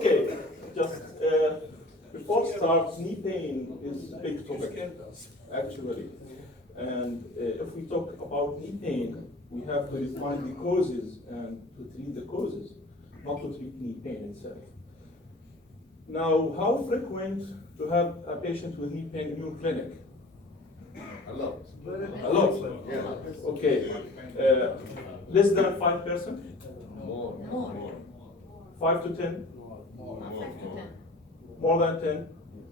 Okay, just before start, knee pain is a big topic, actually. And if we talk about knee pain, we have to define the causes and to treat the causes, not to treat knee pain itself. Now, how frequent to have a patient with knee pain in your clinic? A lot. A lot? Yeah. Okay. Less than 5%? More. 5 to 10? More. More than 10?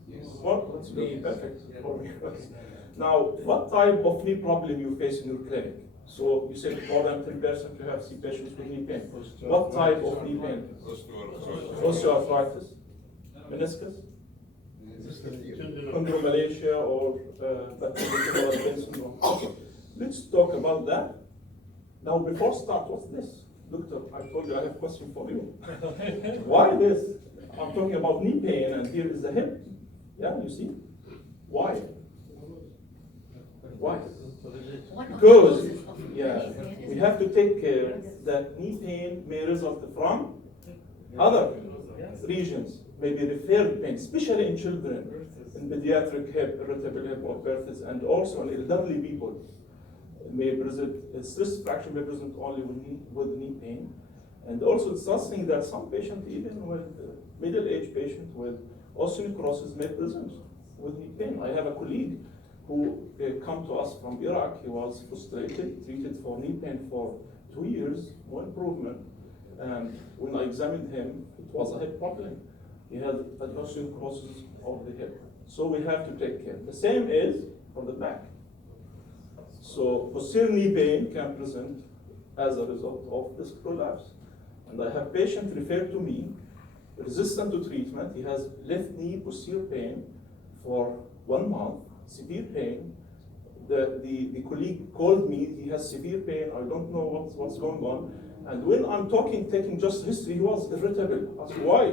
Yes. Well, that's really perfect for me. Now, what type of knee problem you face in your clinic? So you said more than 10% you have see patients with knee pain. What type of knee pain? Osteoarthritis, meniscus, chondromalacia, or bacterial pain syndrome. Okay, let's talk about that. Now, before start, what's this? Doctor, I told you I have a question for you. Why this? I'm talking about knee pain, and here is the hip. Yeah, you see? Why? Why? Because, yeah, we have to take care that knee pain may result from other regions, maybe referred pain, especially in children, in pediatric hip, irritable hip, or births, and also in elderly people. May present stress fracture may present only with knee pain, and also it's something that some patients, even with middle-aged patient with osteonecrosis, may present with knee pain. I have a colleague who come to us from Iraq. He was frustrated, treated for knee pain for 2 years, no improvement. And when I examined him, it was a hip problem. He had an osteonecrosis of the hip. So we have to take care. The same is for the back. So posterior knee pain can present as a result of this prolapse. And I have patient referred to me, resistant to treatment. He has left knee posterior pain for 1 month, severe pain. The colleague called me, he has severe pain, I don't know what's going on. And when I'm taking just history, he was irritable. I said, why?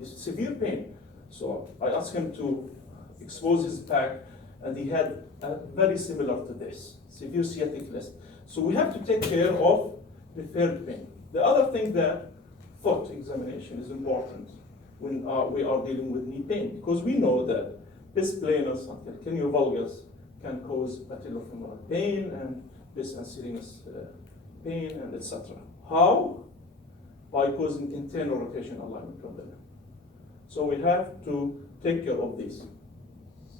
It's severe pain. So I asked him to expose his back, and he had very similar to this, severe sciatic list. So we have to take care of referred pain. The other thing that foot examination is important when we are dealing with knee pain, because we know that pes planus and calcaneus valgus can cause patellofemoral pain and pes anselinus pain, and etc. How? By causing internal rotation alignment of the limb. So we have to take care of these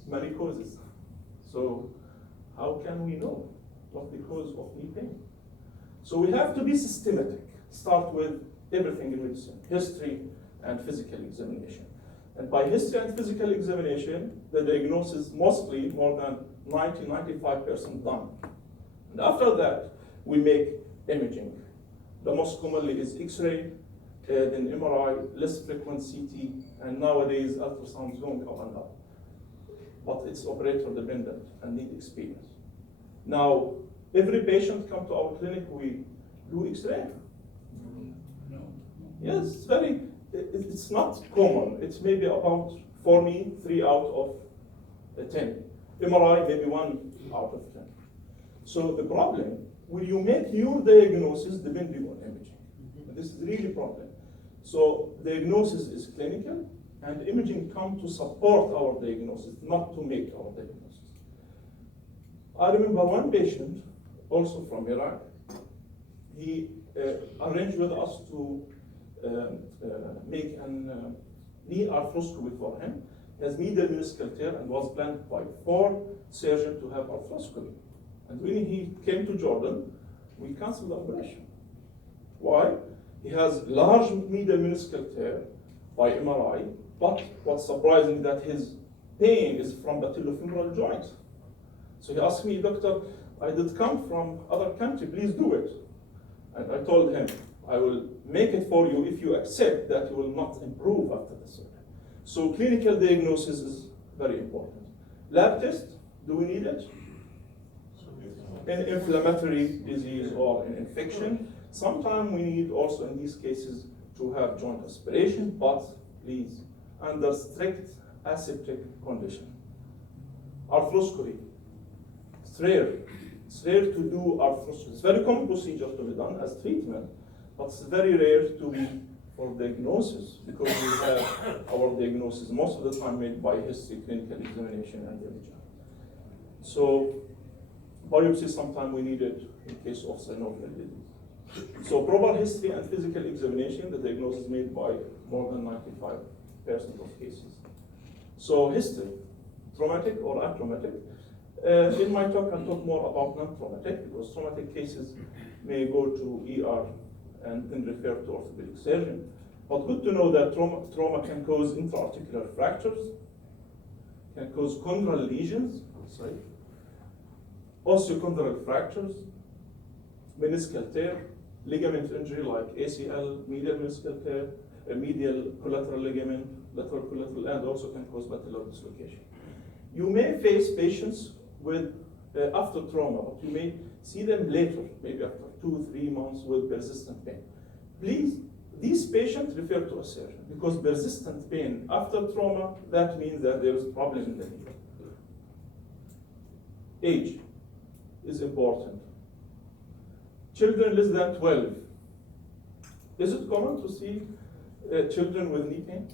many causes. So how can we know what the cause of knee pain? So we have to be systematic. Start with everything in medicine, history and physical examination. And by history and physical examination, the diagnosis mostly more than 90-95% done. And after that, we make imaging. The most commonly is X-ray, then MRI, less frequent CT, and nowadays ultrasound is going up and up. But it's operator dependent and need experience. Now, every patient come to our clinic, we do X-ray. No. Yes, it's not common. It's maybe about, for me, 3 out of 10. MRI, maybe 1 out of 10. So the problem, will you make your diagnosis depending on imaging? This is really a problem. So diagnosis is clinical, and imaging come to support our diagnosis, not to make our diagnosis. I remember one patient, also from Iraq. He arranged with us to make an knee arthroscopy for him. He has medial meniscal tear and was planned by 4 surgeons to have arthroscopy. And when he came to Jordan, we canceled the operation. Why? He has large medial meniscal tear by MRI, but what's surprising that his pain is from the patellofemoral joint. So he asked me, doctor, I did come from other country, please do it. And I told him, I will make it for you if you accept that you will not improve after the surgery. So clinical diagnosis is very important. Lab test, do we need it? In inflammatory disease or in infection, sometimes we need also in these cases to have joint aspiration, but please, under strict aseptic condition. Arthroscopy, it's rare. It's rare to do arthroscopy. It's a very common procedure to be done as treatment, but it's very rare to be for diagnosis, because we have our diagnosis most of the time made by history, clinical examination, and imaging. So biopsy sometimes we need it in case of synovial disease. So proper history and physical examination, the diagnosis is made by more than 95% of cases. So history, traumatic or atraumatic. In my talk, I'll talk more about non-traumatic, because traumatic cases may go to ER and then refer to orthopedic surgeon. But good to know that trauma can cause intra-articular fractures, can cause chondral lesions, osteochondral fractures, meniscal tear, ligament injury like ACL, medial meniscal tear, medial collateral ligament, lateral collateral, and also can cause patellar dislocation. You may face patients with after trauma, but you may see them later, maybe after 2-3 months with persistent pain. Please, these patients refer to a surgeon, because persistent pain after trauma, that means that there is a problem in the knee. Age is important. Children less than 12. Is it common to see children with knee pain?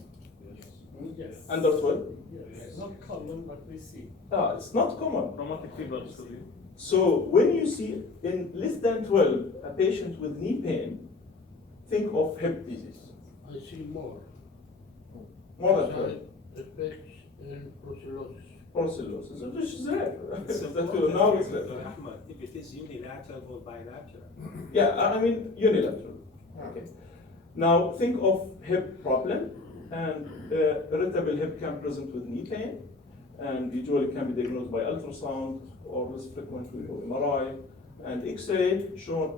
Yes. Under 12? Yes. Not common, but we see. It's not common. Traumatic fever study. So when you see in less than 12 a patient with knee pain, think of hip disease. I see more. More than 12. Effects and brucellosis. Brucellosis, which is rare. So Now it's rare. Ahmad, if it is unilateral or bilateral? Yeah, I mean unilateral. Okay. Now think of hip problem, and irritable hip can present with knee pain, and usually can be diagnosed by ultrasound or less frequently with MRI, and X-ray shown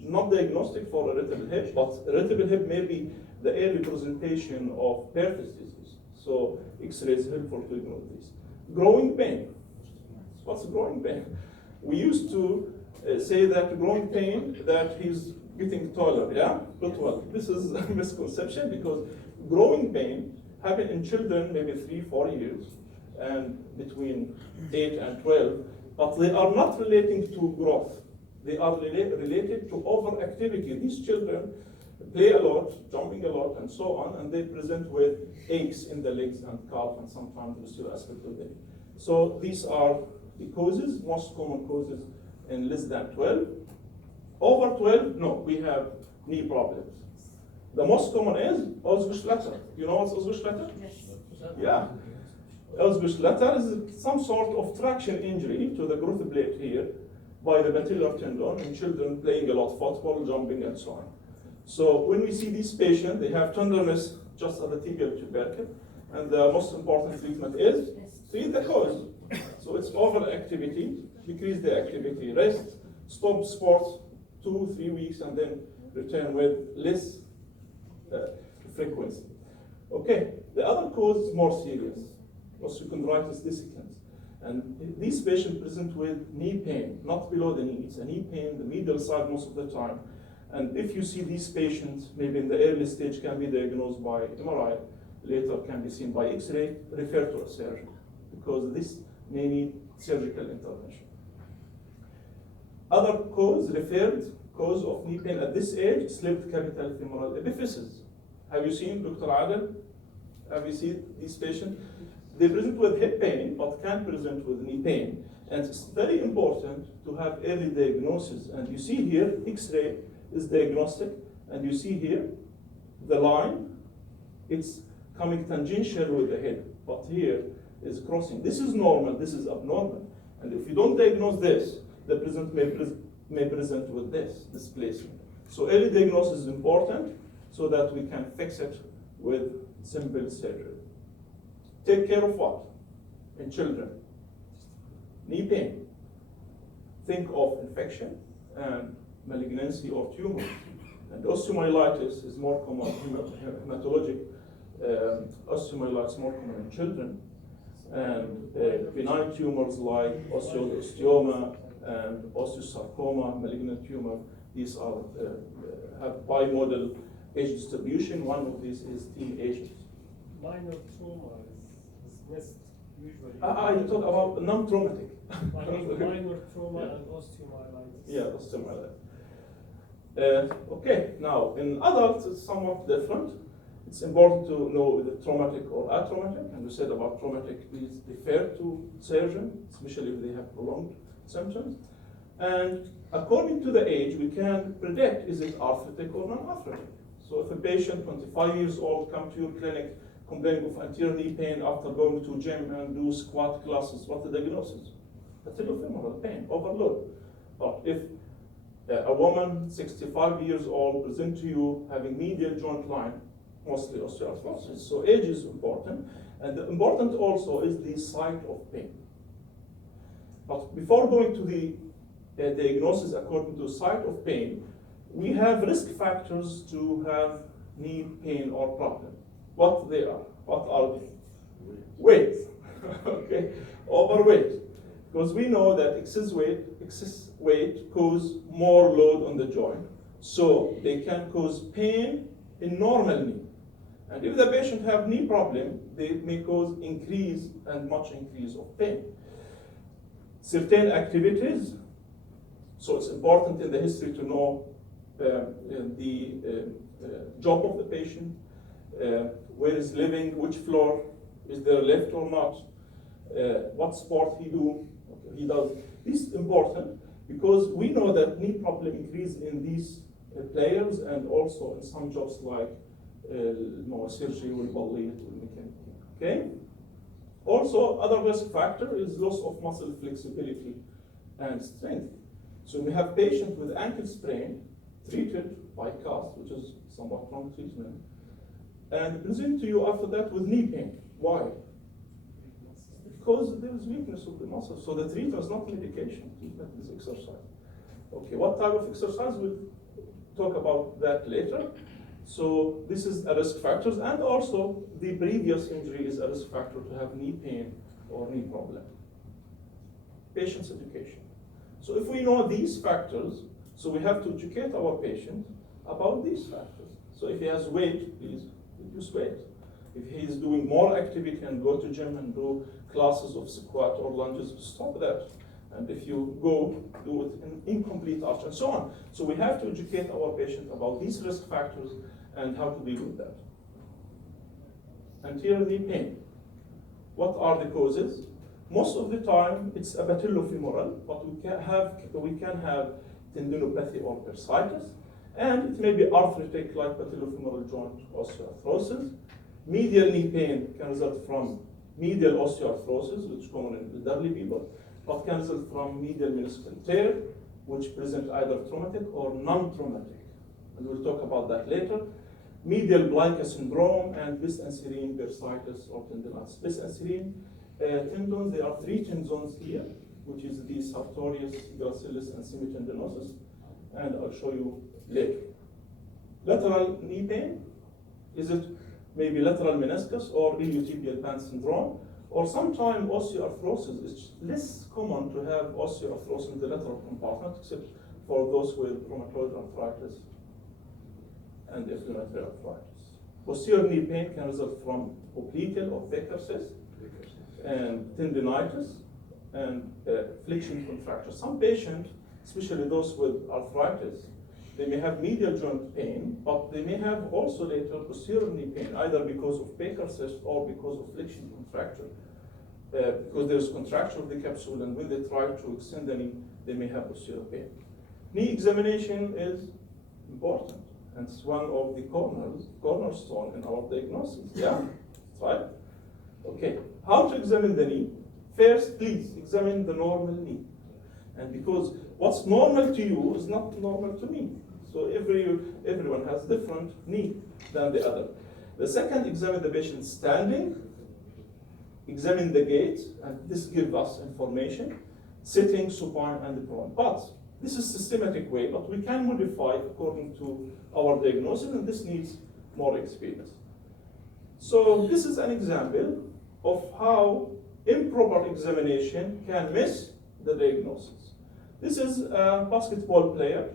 not diagnostic for irritable hip, but irritable hip may be the early presentation of Perthes disease. So X-ray is helpful to ignore this. Growing pain. What's growing pain? We used to say that growing pain, that he's getting taller, yeah? But well, this is a misconception, because growing pain happen in children maybe 3-4 years, and between 8 and 12, but they are not relating to growth. They are related to overactivity. These children play a lot, jumping a lot, and so on, and they present with aches in the legs and calf, and sometimes the aspect of the knee. So these are the causes, most common causes in less than 12. Over 12, no, we have knee problems. The most common is Osgood-Schlatter. You know what's Osgood-Schlatter? Yes. Yeah. Osgood-Schlatter is some sort of traction injury to the growth plate here by the patellar tendon in children playing a lot of football, jumping, and so on. So when we see these patients, they have tenderness just at the tibial tubercle, and the most important treatment is treat the cause. So it's overactivity, decrease the activity, rest, stop sports 2-3 weeks, and then return with less frequency. Okay, the other cause is more serious, osteochondritis dissecans. And these patients present with knee pain, not below the knee, it's a knee pain, the medial side most of the time. And if you see these patients, maybe in the early stage can be diagnosed by MRI, later can be seen by X-ray, refer to a surgeon, because this may need surgical intervention. Other cause, referred cause of knee pain at this age, slipped capital femoral epiphysis. Have you seen Dr. Adel? Have you seen these patients? They present with hip pain, but can present with knee pain. And it's very important to have early diagnosis. And you see here, X-ray is diagnostic, and you see here, the line, it's coming tangential with the head, but here is crossing. This is normal, this is abnormal. And if you don't diagnose this, the patient may present with this displacement. So early diagnosis is important so that we can fix it with simple surgery. Take care of what? In children. Knee pain. Think of infection and malignancy or tumor. And osteomyelitis is more common, hematologic osteomyelitis more common in children. And benign tumors like osteoma and osteosarcoma, malignant tumor, these are have bimodal age distribution. One of these is teenagers. Minor trauma is missed usually. You talk about non-traumatic. Minor trauma Yeah. and osteomyelitis. Yeah, osteomyelitis. Okay, now in adults it's somewhat different. It's important to know whether traumatic or atraumatic, and we said about traumatic, please refer to surgeon, especially if they have prolonged symptoms. And according to the age, we can predict is it arthritic or non-arthritic. So if a patient, 25 years old, come to your clinic complaining of anterior knee pain after going to gym and do squat classes, what's the diagnosis? Patellofemoral pain, overload. But if a woman, 65 years old, present to you having medial joint line, mostly osteoarthritis. So age is important, and important also is the site of pain. But before going to the diagnosis according to site of pain, we have risk factors to have knee pain or problem. What they are? What are they? Weight. Okay, overweight. Because we know that excess weight cause more load on the joint, so they can cause pain in normal knee. And if the patient have knee problem, they may cause increase and much increase of pain. Certain activities, so it's important in the history to know the job of the patient, where is living, which floor, is there a lift or not, what sport he does. This is important because we know that knee problem increase in these players and also in some jobs like surgery, والبليط, والميكانيك. Okay? Also, other risk factor is loss of muscle flexibility and strength. So we have patients with ankle sprain treated by cast, which is somewhat wrong treatment, and present to you after that with knee pain. Why? Because there is weakness of the muscle. So the treatment is not medication, treatment is exercise. Okay, what type of exercise? We'll talk about that later. So this is a risk factors, and also the previous injury is a risk factor to have knee pain or knee problem. Patient's education. So if we know these factors, so we have to educate our patient about these factors. So if he has weight, please reduce weight. If he is doing more activity and go to gym and do classes of squat or lunges, stop that. And if you go, do it in incomplete arch and so on. So we have to educate our patient about these risk factors and how to deal with that. Anterior knee pain. What are the causes? Most of the time, it's a patellofemoral, but we can have tendinopathy or bursitis, and it may be arthritic like patellofemoral joint osteoarthrosis. Medial knee pain can result from medial osteoarthrosis, which is common in elderly people, but can result from medial meniscal tear, which present either traumatic or non-traumatic. And we'll talk about that later. Medial Blyca syndrome and bis and serine bursitis or tendinitis. Bis and serine tendons, there are 3 tendons here, which is the sartorius, gracilis, and semitendinosus, and I'll show you later. Lateral knee pain, is it maybe lateral meniscus or iliotibial band syndrome, or sometimes osteoarthrosis. It's less common to have osteoarthrosis in the lateral compartment, except for those with rheumatoid arthritis and inflammatory arthritis. Posterior knee pain can result from popliteal or Becker cyst, and tendinitis, and flexion contracture. Some patients, especially those with arthritis, they may have medial joint pain, but they may have also later posterior knee pain, either because of Becker cyst or because of flexion contracture. Because there's contracture of the capsule, and when they try to extend the knee, they may have posterior pain. Knee examination is important, and it's one of the cornerstone in our diagnosis. Yeah, right? Okay, how to examine the knee? First, please examine the normal knee. And because what's normal to you is not normal to me. So everyone has different knee than the other. The second, examine the patient standing, examine the gait, and this gives us information, sitting, supine, and prone. But this is systematic way, but we can modify according to our diagnosis, and this needs more experience. So this is an example of how improper examination can miss the diagnosis. This is a basketball player.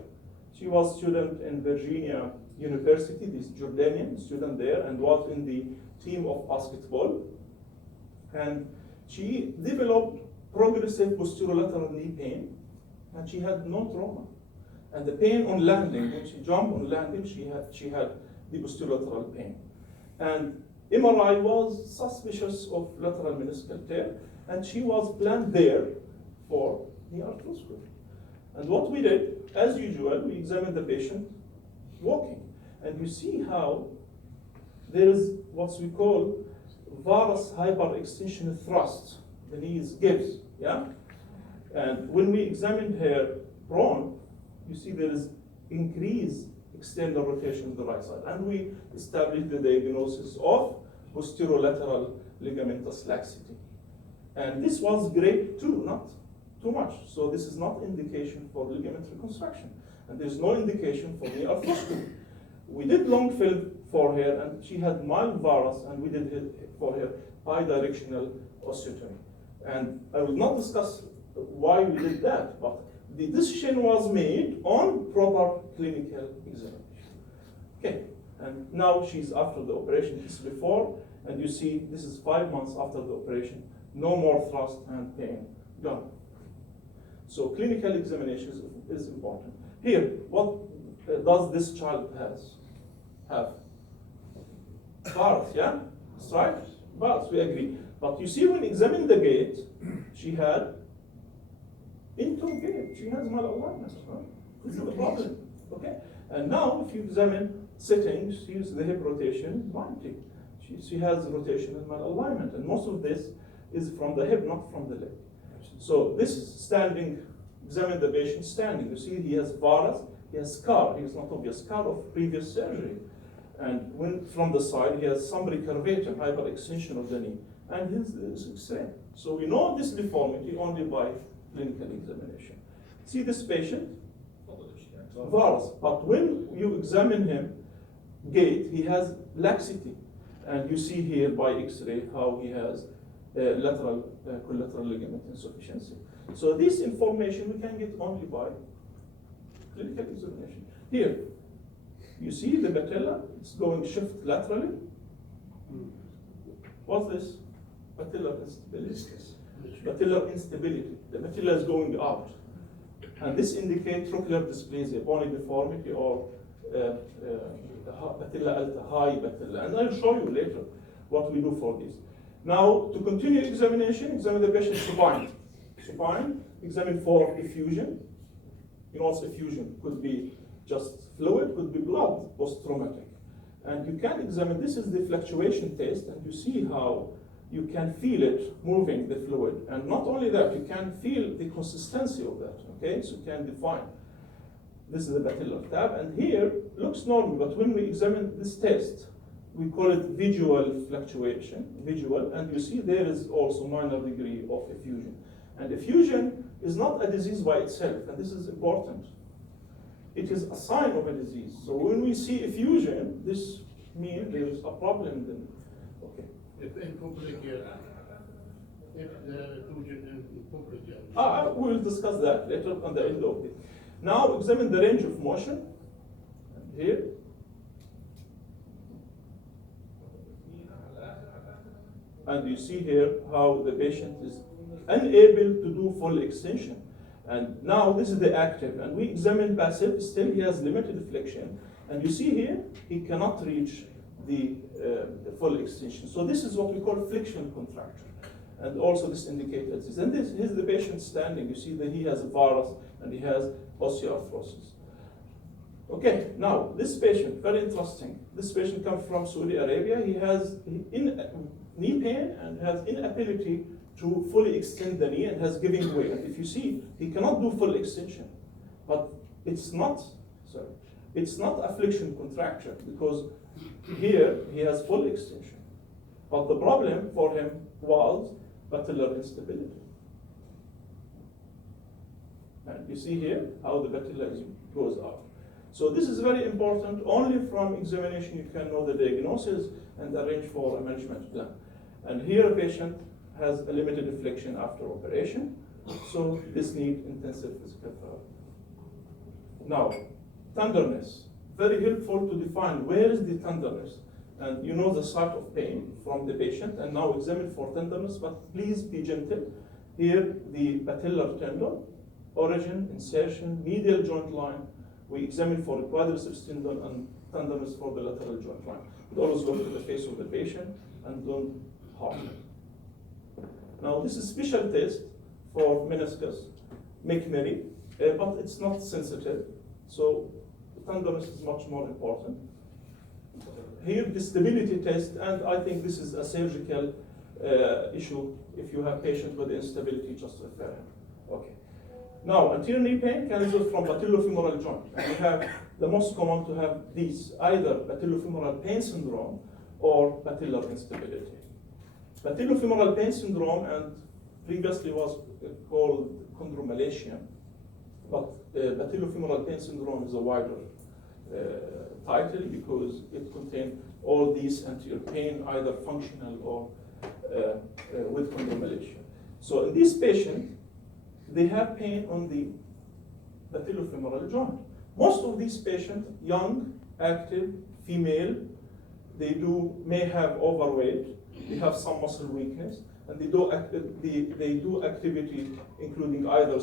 She was a student in Virginia University, this Jordanian student there, and was in the team of basketball. And she developed progressive posterolateral knee pain, and she had no trauma. And the pain on landing, when she jumped on landing, she had the posterolateral pain. And MRI was suspicious of lateral meniscal tear, and she was planned there for knee arthroscopy. And what we did, as usual, we examined the patient walking. And you see how there is what we call varus hyperextension thrust. The knees gives, yeah? And when we examined her prone, you see there is increased external rotation to the right side. And we established the diagnosis of posterolateral ligamentous laxity. And this was grade 2, not too much. So this is not indication for ligament reconstruction. And there's no indication for knee arthroscopy. We did long film for her, and she had mild varus, and we did for her bidirectional osteotomy. And I will not discuss why we did that, but the decision was made on proper clinical examination. Okay, and now she's after the operation. This is before, and you see this is 5 months after the operation. No more thrust and pain, gone. So clinical examination is important. Here, what does this child have? Varus, yeah? That's right? Varus, we agree. But you see when examining the gait, she had into gait. She has malalignment, right? This is the problem, okay? And now if you examine sitting, she uses the hip rotation 90. She has rotation and malalignment, and most of this is from the hip, not from the leg. So this is standing, examine the patient standing. You see he has varus, he has scar. He has not obvious scar of previous surgery. And when from the side, he has some recurvature, hyperextension of the knee. And his X-ray. So we know this deformity only by clinical examination. See this patient? Varus. But when you examine him, gait, he has laxity. And you see here by X-ray how he has lateral collateral ligament insufficiency. So this information we can get only by clinical examination. Here, you see the patella, it's going shift laterally. What's this? Patellar instability. Patellar instability. The patella is going out. And this indicates trochlear dysplasia, bony deformity, or patella alta, high patella. And I'll show you later what we do for this. Now, to continue examination, examine the patient supine. Supine, examine for effusion. You know what's effusion? Could be just fluid, could be blood, post-traumatic. And you can examine, this is the fluctuation test, and you see how you can feel it moving the fluid. And not only that, you can feel the consistency of that, okay? So you can define. This is the patellar tab, and here looks normal, but when we examine this test, we call it visual fluctuation, visual, and you see there is also minor degree of effusion. And effusion is not a disease by itself, and this is important. It is a sign of a disease. So when we see effusion, this means there is a problem then. Okay. If incomplete, if the effusion is incomplete. We'll discuss that later on the end of it. Now examine the range of motion. And here. And you see here how the patient is unable to do full extension. And now this is the active, and we examine passive, still he has limited flexion. And you see here, he cannot reach the full extension. So this is what we call flexion contraction. And also this indicates this. And this is the patient standing. You see that he has a varus and he has osteoarthrosis. Okay, now this patient, very interesting. This patient comes from Saudi Arabia. He has knee pain and has inability to fully extend the knee and has giving way. And if you see, he cannot do full extension. But it's not a flexion contraction, because here he has full extension. But the problem for him was patellar instability. And you see here how the patella goes out. So this is very important. Only from examination you can know the diagnosis and arrange for a management plan. And here a patient has a limited flexion after operation, so this needs intensive physical therapy. Now, tenderness. Very helpful to define where is the tenderness. And you know the site of pain from the patient, and now examine for tenderness, but please be gentle. Here, the patellar tendon, origin, insertion, medial joint line, we examine for the quadriceps tendon and tenderness for the lateral joint line. We always look at the face of the patient and don't harm them. Now, this is special test for meniscus, McMurray, but it's not sensitive, so tenderness is much more important. Here, the stability test, and I think this is a surgical issue. If you have patient with instability, just refer him. Okay. Now, anterior knee pain can result from patellofemoral joint. And we have the most common to have these, either patellofemoral pain syndrome or patellar instability. Patellofemoral pain syndrome and previously was called chondromalacia, but patellofemoral pain syndrome is a wider title because it contains all these anterior pain, either functional or with chondromalacia. So in this patient, they have pain on the patellofemoral joint. Most of these patients, young, active, female, they may have overweight, they have some muscle weakness, and they do activity including either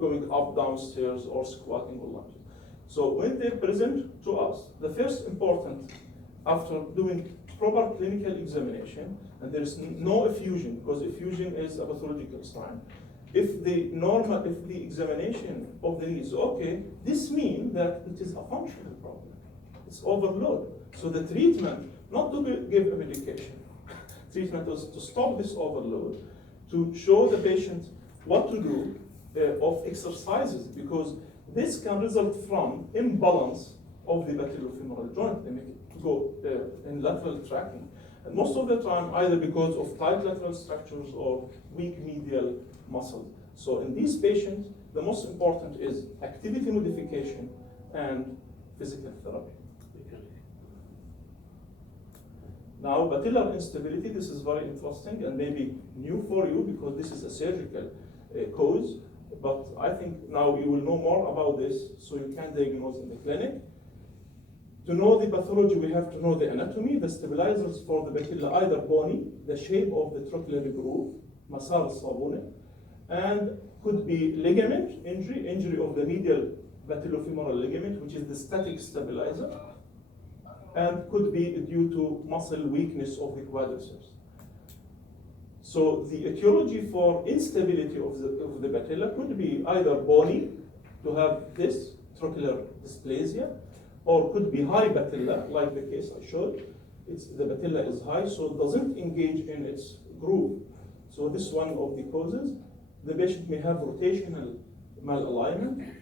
going up, downstairs, or squatting or lunges. So when they present to us, the first important, after doing proper clinical examination, and there is no effusion, because effusion is a pathological sign. If the examination of the knee is okay, this means that it is a functional problem. It's overload. So the treatment, not to give a medication, treatment is to stop this overload, to show the patient what to do of exercises, because this can result from imbalance of the patellofemoral joint. They make it go in lateral tracking. And most of the time, either because of tight lateral structures or weak medial muscle. So in these patients, the most important is activity modification and physical therapy. Now, patellar instability, this is very interesting and maybe new for you because this is a surgical cause, but I think now you will know more about this so you can diagnose in the clinic. To know the pathology, we have to know the anatomy. The stabilizers for the patella, either bony, the shape of the trochlear groove, مسار الصابونة, and could be ligament injury of the medial patellofemoral ligament, which is the static stabilizer, and could be due to muscle weakness of the quadriceps. So the etiology for instability of the patella could be either bony, to have this trochlear dysplasia, or could be high patella, like the case I showed. The patella is high, so it doesn't engage in its groove. So this is one of the causes. The patient may have rotational malalignment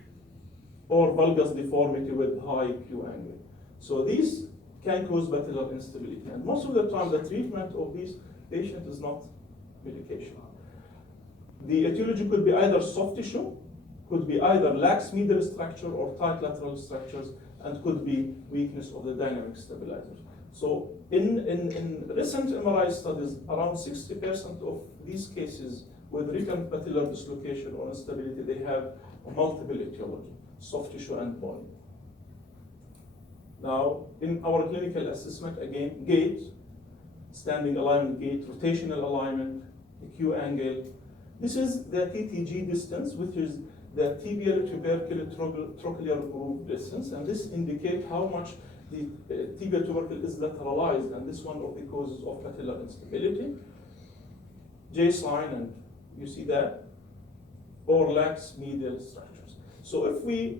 or valgus deformity with high Q angle. So these can cause patellar instability. And most of the time, the treatment of these patients is not medication. The etiology could be either soft tissue, could be either lax medial structure or tight lateral structures, and could be weakness of the dynamic stabilizers. So in recent MRI studies, around 60% of these cases with recurrent patellar dislocation or instability, they have multiple etiology, soft tissue and bone. Now, in our clinical assessment, again, gait, standing alignment gait, rotational alignment, the Q angle. This is the TTG distance, which is the tibial tubercle trochlear groove distance, and this indicates how much the tibial tubercle is lateralized, and this is one of the causes of patellar instability. J sign, and you see that, or lax medial structures. So if we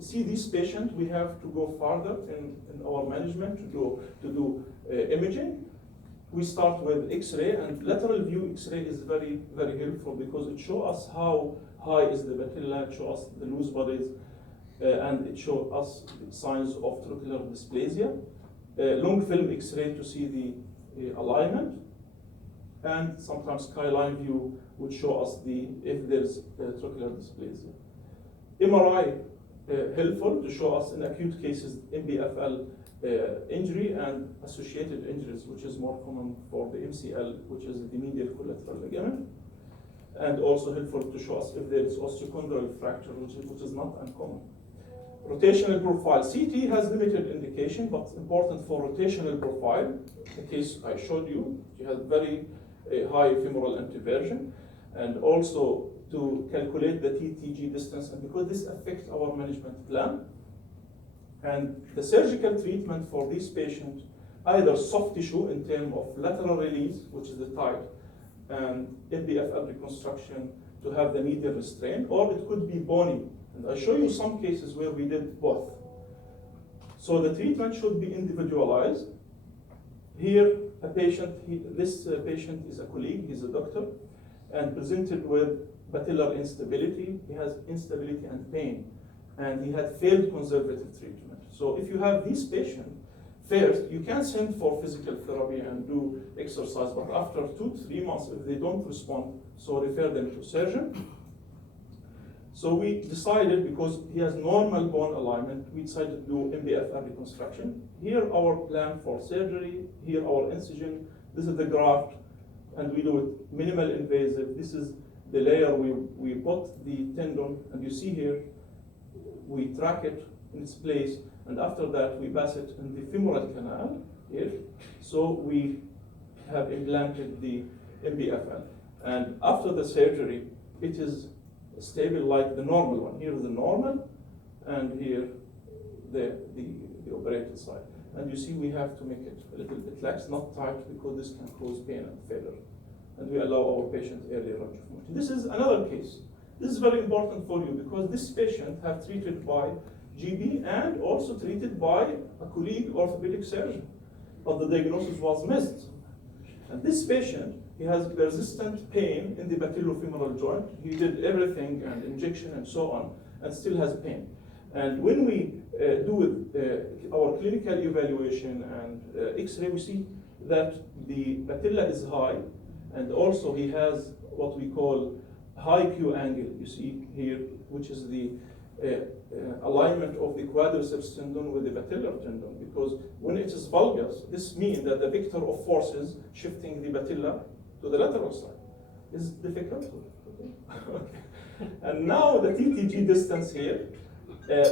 see this patient, we have to go further in our management to do imaging. We start with X-ray, and lateral view X-ray is very, very helpful because it shows us how high is the patella, it shows us the loose bodies, and it shows us signs of trochlear dysplasia. Long film X-ray to see the alignment, and sometimes skyline view would show us if there's trochlear dysplasia. MRI helpful to show us in acute cases MBFL injury and associated injuries, which is more common for the MCL, which is the medial collateral ligament, and also helpful to show us if there is osteochondral fracture, which is not uncommon. Rotational profile. CT has limited indication, but important for rotational profile. The case I showed you, you have very high femoral anteversion, and also to calculate the TTG distance, and because this affects our management plan, And the surgical treatment for these patients, either soft tissue in terms of lateral release, which is the type, and MBFL reconstruction to have the medial restraint, or it could be bony. And I'll show you some cases where we did both. So the treatment should be individualized. Here, this patient is a colleague, he's a doctor, and presented with patellar instability. He has instability and pain, and he had failed conservative treatment. So if you have this patient, first, you can send for physical therapy and do exercise, but after 2 to 3 months, if they don't respond, so refer them to surgeon. So we decided, because he has normal bone alignment, we decided to do MBFR reconstruction. Here our plan for surgery, here our incision, this is the graft, and we do it minimal invasive. This is the layer we put the tendon, and you see here, we track it in its place, and after that we pass it in the femoral canal here. So we have implanted the MBFL. And after the surgery, it is stable like the normal one. Here is the normal, and here the operated side. And you see we have to make it a little bit lax, not tight, because this can cause pain and failure. And we allow our patient early range of motion. This is another case. This is very important for you, because this patient have treated by GB and also treated by a colleague orthopedic surgeon, but the diagnosis was missed. And this patient, he has persistent pain in the patellofemoral joint. He did everything and injection and so on, and still has pain. And when we do our clinical evaluation and X-ray, we see that the patella is high, and also he has what we call high Q angle. You see here, which is the alignment of the quadriceps tendon with the patellar tendon, because when it is valgus, this means that the vector of forces shifting the patella to the lateral side is difficult. Okay. And now the TTG distance here.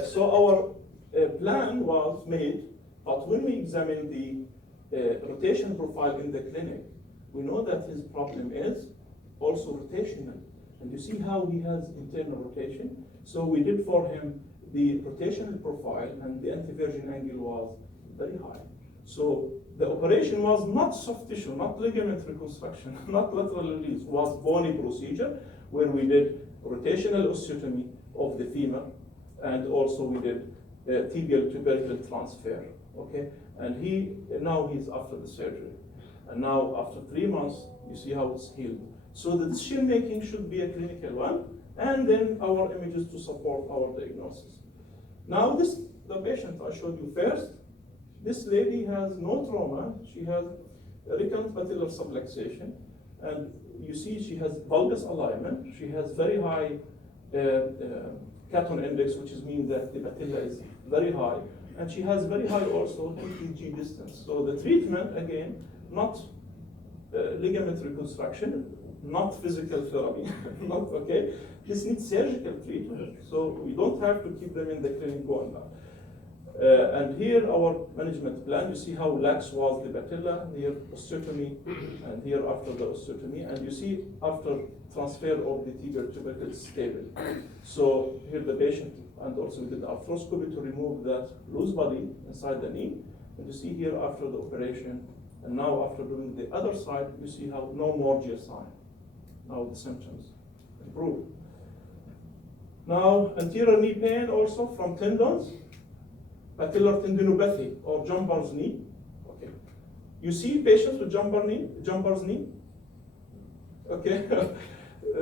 So our plan was made, but when we examine the rotation profile in the clinic, we know that his problem is also rotational. And you see how he has internal rotation. So we did for him the rotational profile, and the antiversion angle was very high. So the operation was not soft tissue, not ligament reconstruction, not lateral release, was bony procedure, where we did rotational osteotomy of the femur, and also we did tibial tubercle transfer. Okay, and now he's after the surgery, and now after 3 months, you see how it's healed. So the decision making should be a clinical one, and then our images to support our diagnosis. Now the patient I showed you first, this lady has no trauma. She has recurrent patellar subluxation, and you see she has valgus alignment. She has very high Caton index, which means that the patella is very high, and she has very high also TTG distance. So the treatment, again, not ligament reconstruction, not physical therapy, not okay. This needs surgical treatment, so we don't have to keep them in the clinic going on. And here our management plan, you see how lax was the patella, here osteotomy, and here after the osteotomy, and you see after transfer of the tibial tubercle stable. So here the patient, and also we did arthroscopy to remove that loose body inside the knee, and you see here after the operation, and now after doing the other side, you see how no more GSI. Now the symptoms improve. Now anterior knee pain also from tendons, patellar tendinopathy or jumper's knee. Okay, you see patients with jumper's knee. Okay,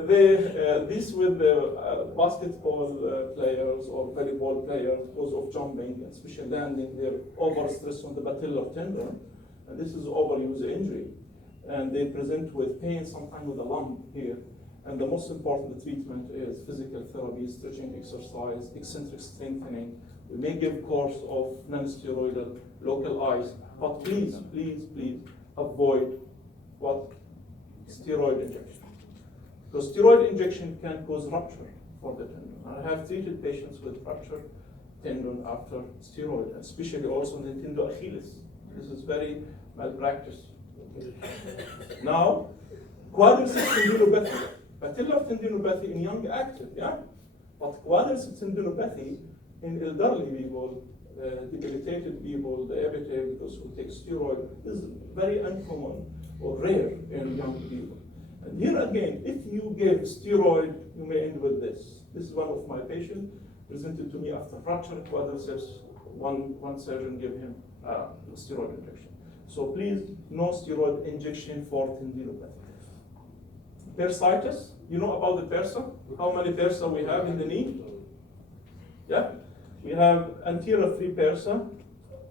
this with basketball players or volleyball players, because of jumping, especially landing, they're overstressed on the patellar tendon, and this is overuse injury, and they present with pain, sometimes with a lump here. And the most important treatment is physical therapy, stretching exercise, eccentric strengthening. We may give course of non-steroidal local ice, but please, please, please avoid what? Steroid injection. Because steroid injection can cause rupture for the tendon. I have treated patients with ruptured tendon after steroid, especially also in the tendon Achilles. This is very malpractice. Okay. Now, quadriceps tendinopathy. Patellar tendinopathy in young active, yeah? But quadriceps tendinopathy in elderly people debilitated people, diabetic, those who take steroid, is very uncommon or rare in young people. And here again, if you give steroid, you may end with this. This is one of my patients presented to me after fractured quadriceps. One surgeon gave him a steroid injection. So please, no steroid injection for tendinopathy. Bursitis, you know about the bursa? How many bursa we have in the knee? Yeah? We have anterior 3 bursa,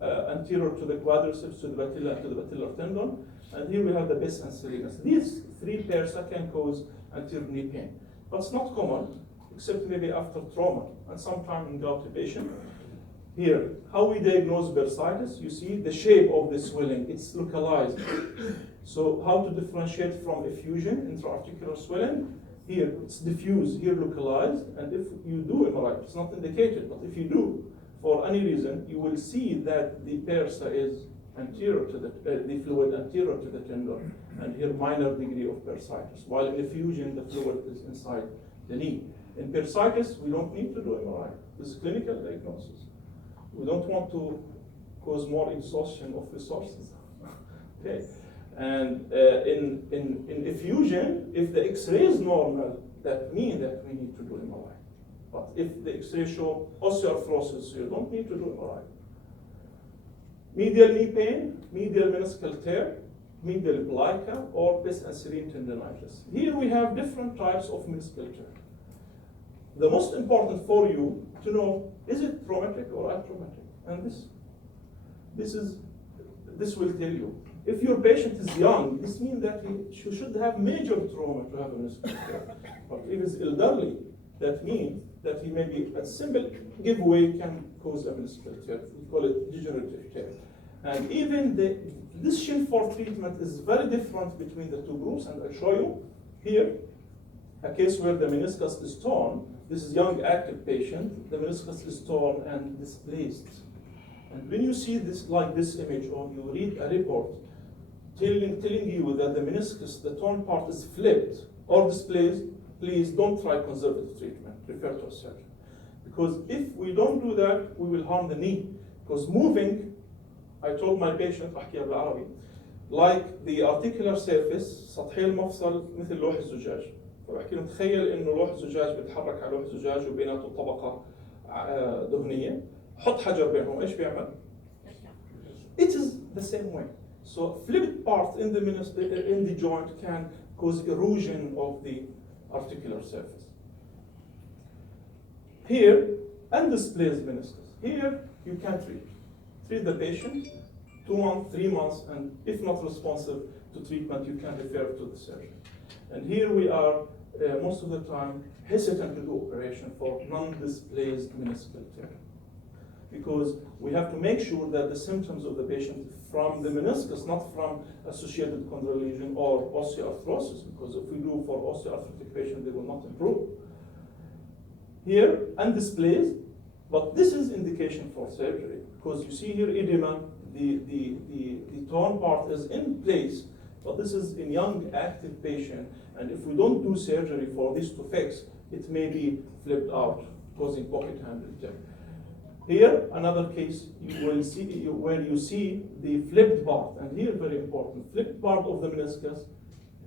anterior to the quadriceps, to the patella, to the patellar tendon. And here we have the base and salienus. These 3 bursa can cause anterior knee pain. But it's not common, except maybe after trauma and sometime in gouty patient. Here, how we diagnose bursitis, you see the shape of the swelling, it's localized. So how to differentiate from effusion, intra-articular swelling? Here, it's diffuse, here localized, and if you do MRI, it's not indicated, but if you do, for any reason, you will see that the bursa is anterior to the fluid anterior to the tendon, and here minor degree of bursitis. While in effusion, the fluid is inside the knee. In bursitis, we don't need to do MRI. This is clinical diagnosis. We don't want to cause more exhaustion of resources. Okay, and in effusion, if the X-ray is normal, that means that we need to do MRI. But if the X-ray show osteoarthrosis, you don't need to do MRI. Medial knee pain, medial meniscal tear, medial plica, or base and serine tendinitis. Here we have different types of meniscal tear. The most important for you to know, is it traumatic or atraumatic? And this will tell you. If your patient is young, this means that he should have major trauma to have a meniscal tear. But if he's elderly, that means that he may be a simple giveaway can cause a meniscal tear. We call it degenerative tear. And even the decision for treatment is very different between the two groups, and I'll show you here a case where the meniscus is torn. This is young active patient. The meniscus is torn and displaced. And when you see this, like this image, or you read a report telling you that the meniscus, the torn part is flipped or displaced, please don't try conservative treatment. Refer to a surgeon. Because if we don't do that, we will harm the knee. Because moving, I told my patient, أحكيها بالعربي, like the articular surface, سطحي المفصل مثل لوح الزجاج. فبحكي له تخيل انه لوح الزجاج بيتحرك على لوح الزجاج وبيناته طبقه دهنيه، حط حجر بينهم، ايش بيعمل؟ It is the same way. So flipped part in the joint can cause erosion of the articular surface. Here, undisplaced meniscus. Here you can treat the patient 2 months, 3 months, and if not responsive to treatment, you can refer to the surgeon. And here we are most of the time hesitant to do operation for non-displaced meniscal tear, because we have to make sure that the symptoms of the patient from the meniscus, not from associated chondral lesion or osteoarthrosis, because if we do for osteoarthritic patient, they will not improve. Here, undisplaced, but this is indication for surgery, because you see here edema, the torn part is in place, but this is in young active patient, and if we don't do surgery for this to fix, it may be flipped out, causing pocket handle tear. Here, another case you will see where you see the flipped part, and here very important, flipped part of the meniscus.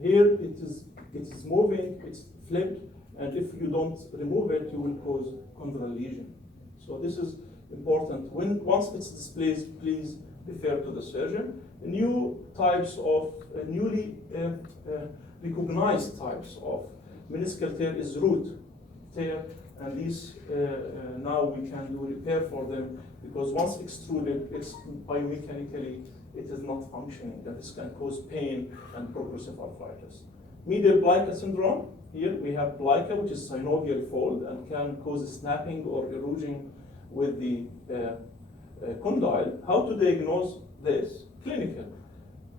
Here it is moving, it's flipped, and if you don't remove it, you will cause chondral lesion. So this is important. Once it's displaced, please refer to the surgeon. New types of newly recognized types of meniscal tear is root tear, and these now we can do repair for them, because once extruded, it's biomechanically it is not functioning, and this can cause pain and progressive arthritis. Medial plica syndrome. Here we have plica, which is synovial fold and can cause snapping or erosion with the condyle. How to diagnose this? Clinical.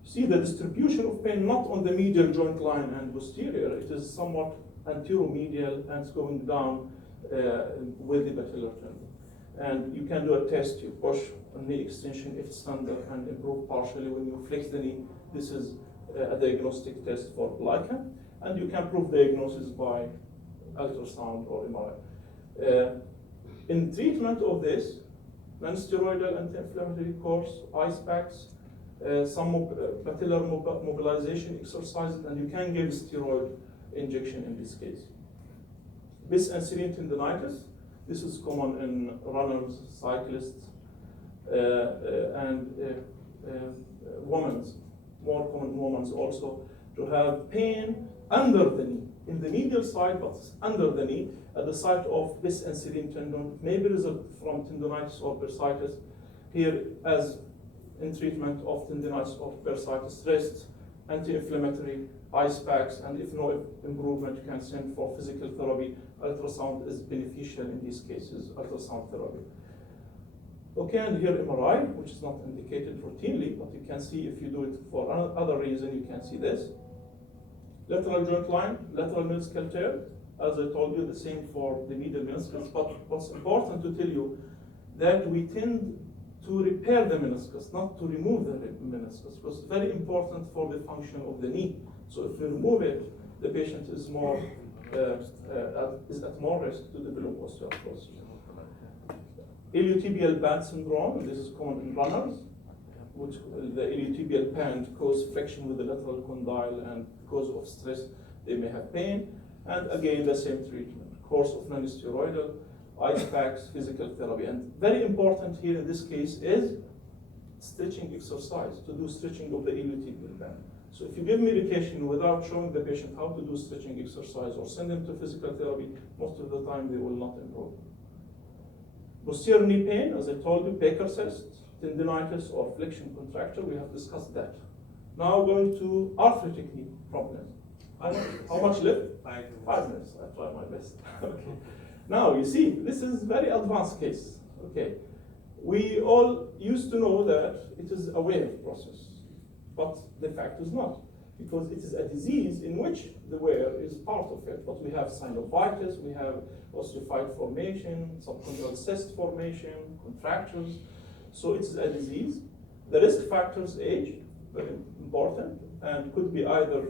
See the distribution of pain not on the medial joint line and posterior. It is somewhat anteromedial and it's going down with the patellar tendon. And you can do a test. You push on knee extension if it's under and improve partially. When you flex the knee, this is a diagnostic test for plica. And you can prove diagnosis by ultrasound or MRI. In treatment of this, non-steroidal anti-inflammatory course, ice packs, some patellar mobilization exercises, and you can give steroid injection in this case. Bis and serine tendinitis, this is common in runners, cyclists, and women, more common in women also, to have pain under the knee, in the medial side, but under the knee, at the site of bis and serine tendon, maybe result from tendinitis or bursitis. Here, as in treatment of tendinitis or bursitis, rest, anti-inflammatory, ice packs, and if no improvement, you can send for physical therapy. Ultrasound is beneficial in these cases, ultrasound therapy. Okay, and here MRI, which is not indicated routinely, but you can see if you do it for other reason, you can see this. Lateral joint line, lateral meniscal tear, as I told you, the same for the medial meniscus, but what's important to tell you that we tend to repair the meniscus, not to remove the meniscus, because it's very important for the function of the knee. So if we remove it, the patient is more is at more risk to develop osteoarthritis. Iliotibial band syndrome, this is common in runners, which the iliotibial band causes friction with the lateral condyle, and because of stress, they may have pain. And again, the same treatment, course of non-steroidal, ice packs, physical therapy. And very important here in this case is stretching exercise, to do stretching of the iliotibial band. So if you give medication without showing the patient how to do stretching exercise or send them to physical therapy, most of the time they will not improve. Posterior knee pain, as I told you, Baker cyst, tendinitis, or flexion contracture, we have discussed that. Now going to arthritic knee problem. How much left? 5 minutes. I try my best. Okay. Now you see, this is very advanced case. Okay. We all used to know that it is a wave process, but the fact is not, because it is a disease in which the wear is part of it. But we have synovitis, we have osteophyte formation, subchondral cyst formation, contractures. So it's a disease. The risk factors, age, very important, and could be either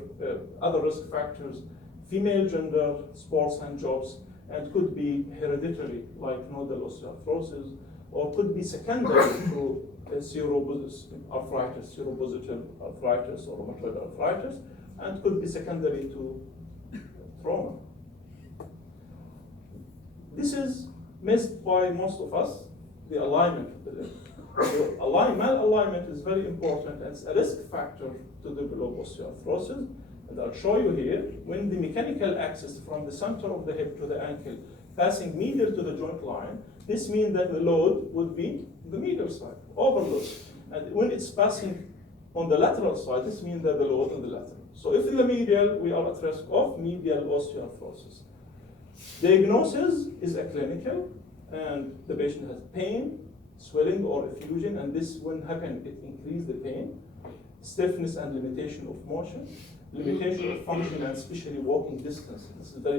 other risk factors, female gender, sports and jobs, and could be hereditary, like nodal osteoarthrosis, or could be secondary to seropositive arthritis, seropositive arthritis or rheumatoid arthritis, and could be secondary to trauma. This is missed by most of us, the alignment of the limb. So malalignment is very important, and it's a risk factor to develop osteoarthrosis. And I'll show you here, when the mechanical axis from the center of the hip to the ankle passing medial to the joint line, this means that the load would be the medial side, overload. And when it's passing on the lateral side, this means that the load on the lateral. So if in the medial, we are at risk of medial osteoarthrosis. Diagnosis is a clinical, and the patient has pain, swelling or effusion, and this, when happen, it increases the pain, stiffness and limitation of motion, limitation of function, and especially walking distance. This is very